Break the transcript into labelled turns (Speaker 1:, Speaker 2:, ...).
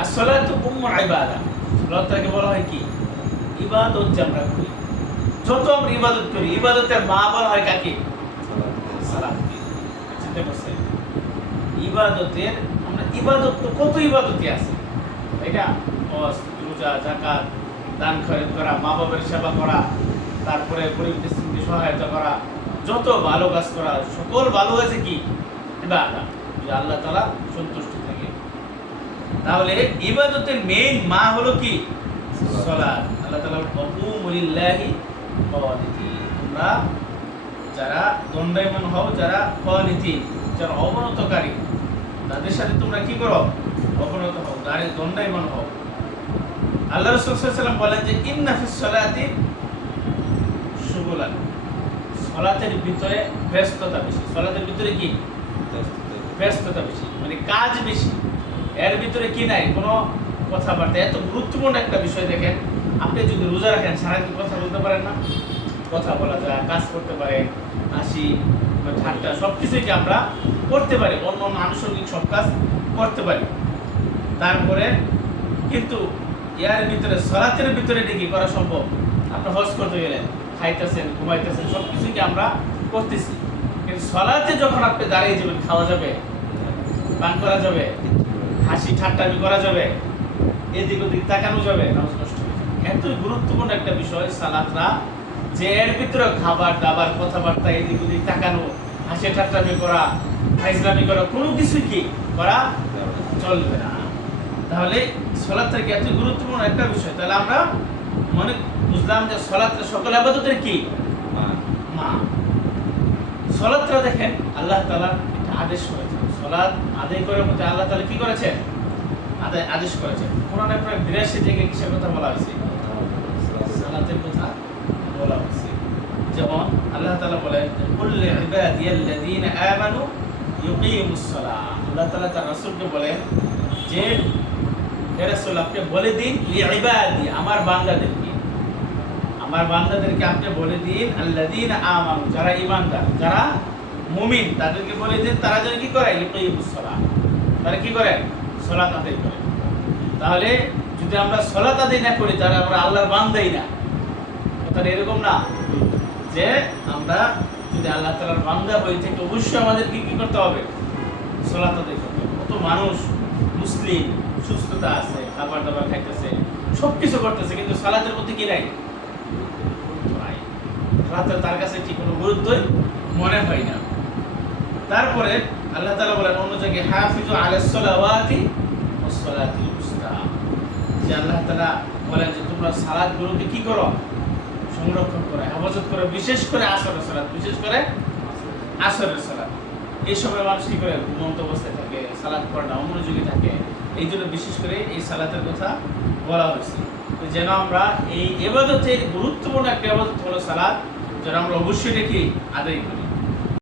Speaker 1: আর সলাত উম্মুল ইবাদা। সলাতটাকে বলা হয় কি? ইবাদত যে আমরা করি। যত আমরা ইবাদত করি, ইবাদতের মা বলা হয় কাকে? ইবাদতের, আমরা ইবাদত তো কত ইবাদতই আছে। এটা হজ, রোজা জাকাত দান খরচ করা মা বাবার সেবা করা, তারপরে গরিব মিসকিনকে সহায়তা করা, যত ভালো কাজ করা, সকল ভালো কাজে কি? ইবাদত। আল্লাহ তাআলা সন্তুষ্ট তাহলে ইবাদতের মেইন মা হলো কি? সালাত আল্লাহ তাআলা অকুমু লিল্লাহি কানিতিন তোমরা যারা দণ্ডায়মান হও, যারা কানিতি যারা অবনতকারী, তাদের সাথে তোমরা কি করো? অবনত হও, যারা দণ্ডায়মান হও। আল্লাহ রাসূল সাল্লাল্লাহু আলাইহি ওয়াসাল্লাম বলেন যে, ইন্না ফিস সালাতি শুগুলান সালাতের ভিতরে ব্যস্ততা বেশি। সলাতের ভিতরে কি? ব্যস্ততা বেশি। মানে কাজ বেশি। এর ভিতরে কি নাই? কোনো কথাবার্তা। এত গুরুত্বপূর্ণ একটা বিষয় দেখেন। আপনি যদি রোজা রাখেন, সারাদিন কথা বলতে পারেন না। কথা বলা যায়, কাজ করতে পারেন, হাসি, ঠাট্টা সব কি আমরা করতে পারি। অন্য অন্য আনুষঙ্গিক সব কাজ করতে পারি। তারপরে কিন্তু ইয়ার ভিতরে, সলাতের ভিতরে কি করা সম্ভব? আপনি হজ করতে গেলেন, খাইতেছেন, ঘুমাইতেছেন সব কিছুই কি আমরা করতেছি। কিন্তু সলাতে যখন আপনি দাঁড়িয়ে যাবেন, খাওয়া যাবে, পান করা যাবে হাসি ঠাট্টামি করা যাবে, এদিক ওদিক তাকানো যাবে নষ্ট। এত গুরুত্বপূর্ণ একটা বিষয়, সালাতরা, যে এর ভিতরে খাবার দাবার কথাবার্তা, এদিক ওদিক তাকানো, হাসি ঠাট্টামি করা, ফাইজলামি করা, কোনো কিছু কি করা চলবে না। তাহলে সলাতটা কি এত গুরুত্বপূর্ণ একটা বিষয়? তাহলে আমরা মনে বুঝলাম যে সলাতটা সকল আবাদতের কি? মা। সলাতটা দেখেন, আল্লাহ তাআলা একটা আদেশ করেছেন। সলাত আদায় করার মধ্যে আল্লাহ তাআলা কি করেছেন? আদায়, আদেশ করেছেন। কোরআনে প্রায় বিরাশি জায়গায় কিসের কথা বলা হয়েছে। সালাতের কথা বলা হয়েছে। যেমন আল্লাহ তাআলা বলেন কুল্লি ইবাদিয়াল্লাযীনা আমানু ইউকিমুস সালাহ আল্লাহ তাআলা তার রাসূলকে বলেন, যে হে বলে দিন লিইবাদি আমার বান্দাদেরকে। আমার বান্দাদেরকে আপনি বলে দিন, আল্লাযীনা আমানু, যারা ঈমানদার, যারা মুমিন, তাদেরকে বলে যে, তারা যেন কি করে? ইউকিমুস সালাহ তারা কি করে? সালাত আদায় করে। তাহলে যদি আমরা সালাত আদায় না করি, তাহলে আমরা আল্লাহর বান্দাই না। কথাটা এরকম না। যে আমরা যদি আল্লাহ তাআলার বান্দা হয়ে থেকে, অবশ্যই আমাদের কি কি করতে হবে? সালাত আদায় করতে হবে। কত মানুষ মুসলিম, সুস্থতা আছে খাবার দাবার খাইতেছে সব কিছু করতেছে, কিন্তু সালাতের প্রতি কি নাই? তার কাছে ঠিক কোনো গুরুত্বই মনে হয় না। তারপরে আল্লাহ তাআলা বলেন, অন্য জায়গায়, হাফিজু আলাস সালাওয়াতি ওয়াস সালাতিল উস্তা। যে আল্লাহ তাআলা বলেন যে, তোমরা সালাতগুলোকে কি করো? সংরক্ষণ করে, হেফাজত করে, বিশেষ করে আসরের সালাত, বিশেষ করে আসরের সালাত। এই সময় মানুষ কি করে? ঘুমন্ত অবস্থায় থাকে সালাদ পড়ে অমনোযোগী থাকে। এই জন্য বিশেষ করে এই সালাতের কথা বলা হয়েছে। যেন আমরা এই এবাদতের গুরুত্বপূর্ণ একটা এবাদত হলো সালাত, যেন আমরা অবশ্যই দেখি আদায় করি।